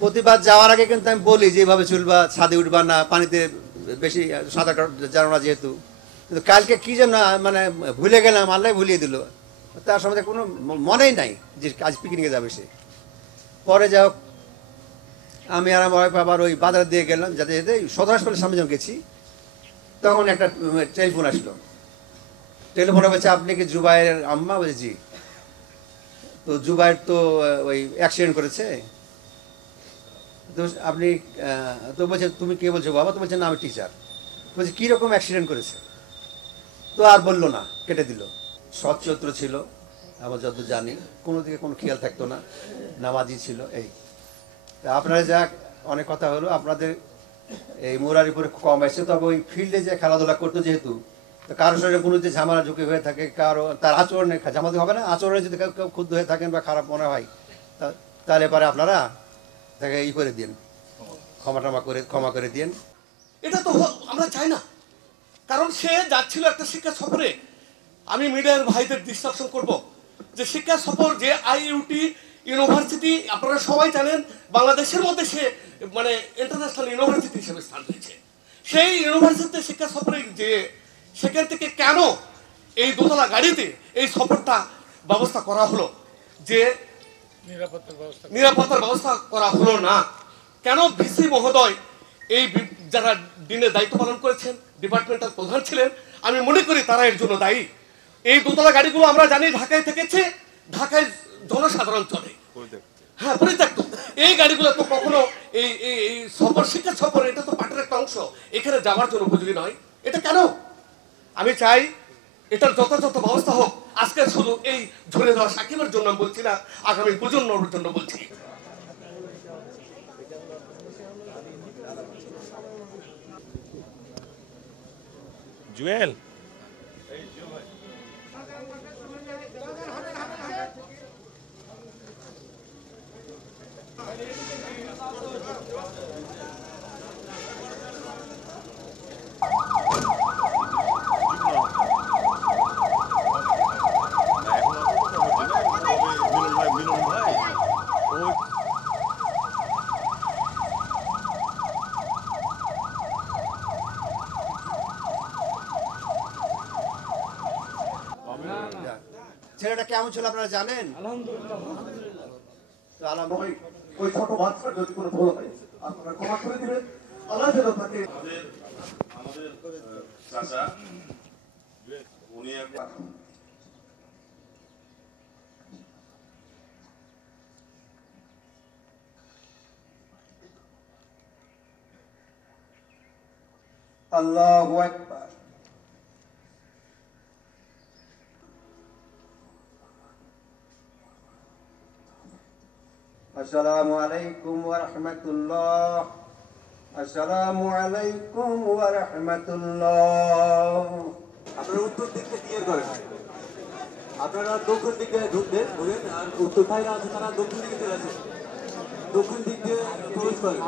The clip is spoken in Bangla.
প্রতিবার যাওয়ার আগে কিন্তু আমি বলি যে এইভাবে চলবা, ছাদে উঠবা না, পানিতে বেশি সাঁতার জানো না যেহেতু। কিন্তু কালকে কি যেন মানে ভুলে গেলাম, আল্লাহ ভুলিয়ে দিল। তার সম্বন্ধে কোনো মনেই নাই যে আজ পিকনিকে যাবে সে। পরে যাই হোক, আমি আর আমার ওয়াইফ আবার ওই বাজার দিয়ে গেলাম, যাতে যেতে সদর হাসপাতালের সামনে যখন গেছি, তখন একটা টেলিফোন আসলো। টেলিফোনে বলছে, আপনি কি জুবাইয়ের আম্মা? বলছি জি। তো জুবাইর তো ওই অ্যাক্সিডেন্ট করেছে। তো আপনি তো বলছে, তুমি কে বলছো বাবা? তো বলছে, না আমি টিচার। বলছে, কীরকম অ্যাক্সিডেন্ট করেছে? তো আর বললো না, কেটে দিল। সৎ চরিত্র ছিল, আমার যত জানি, কোনো দিকে কোনো খেয়াল থাকতো না, নামাজি ছিল। এই আপনারা যাক, অনেক কথা হলো। আপনাদের এই মুরারিপুরে কম আসছে, তবে ওই ফিল্ডে যে খেলাধুলা করতো যেহেতু, তো কারো শরীরে কোনো যে ঝামেলা ঝুঁকি হয়ে থাকে, কারো তার আচরণে ঝামেলা হবে না, আচরণে যদি কেউ ক্ষুব্ধ হয়ে থাকেন বা খারাপ মনে হয়, তাহলে পরে আপনারা তাকে করে দিন, ক্ষমা করে দিন। এটা তো আমরা চাই না, কারণ সে যাচ্ছিল একটা শিক্ষা সফরে। আমি মিডিয়ার ভাইদের ডিস্ট্রাকশন করব যে শিক্ষা সফর যে আইইউটি ইউনিভার্সিটি, আপনারা সবাই জানেন বাংলাদেশের মধ্যে সে মানে ইন্টারন্যাশনাল ইউনিভার্সিটি হিসেবে স্থান পেয়েছে। সেই ইউনিভার্সিটিতে শিক্ষা সফরে যে সেখান থেকে কেন এই দোতলা গাড়িতে এই সফরটা ব্যবস্থা করা হলো, যে নিরাপত্তার ব্যবস্থা করা হলো না কেন? ভিসি মহোদয় এই যারা দিনে দায়িত্ব পালন করেছেন, ডিপার্টমেন্টাল প্রধান ছিলেন, আমি মনে করি তারা এর জন্য দায়ী। এই দোতলা গাড়িগুলো আমরা জানি ঢাকায় থেকেছে, ঢাকায় জনসাধারণ চলে, হ্যাঁ পরিত্যক্ত। এই গাড়িগুলো তো কখনো এই এই সফর, শিক্ষা সফর, এটা তো পাটের একটা অংশ, এখানে যাওয়ার জন্য উপযোগী নয়। এটা কেন? আমি চাই এটার যথাযথ ব্যবস্থা হোক। আজকে শুধু এই ঝরে যাওয়া সাকিবের জন্য বলছি না, আগামী প্রজন্মের জন্য বলছি। জুয়েল, ছেলেটা কেমন ছিল আপনারা জানেন? ওই ছোট বাচ্চার যদি কোনো ভুল হয় আপনারা ক্ষমা করে দিবেন। আল্লাহ যেন তাকে আমাদের চাচা উনি একবার আল্লাহু আকবার। আসসালামু আলাইকুম ওয়া রাহমাতুল্লাহ। আসসালামু আলাইকুম ওয়া রাহমাতুল্লাহ। আপনারা উত্তর দিকটা ক্লিয়ার করেন, আপনারা দক্ষিণ দিকে ঢুকবেন, বুঝলেন? আর উত্তর ভাইরা আছে তারা দক্ষিণ দিকে চলে আসে, দক্ষিণ দিক দিয়ে প্রবেশ করেন।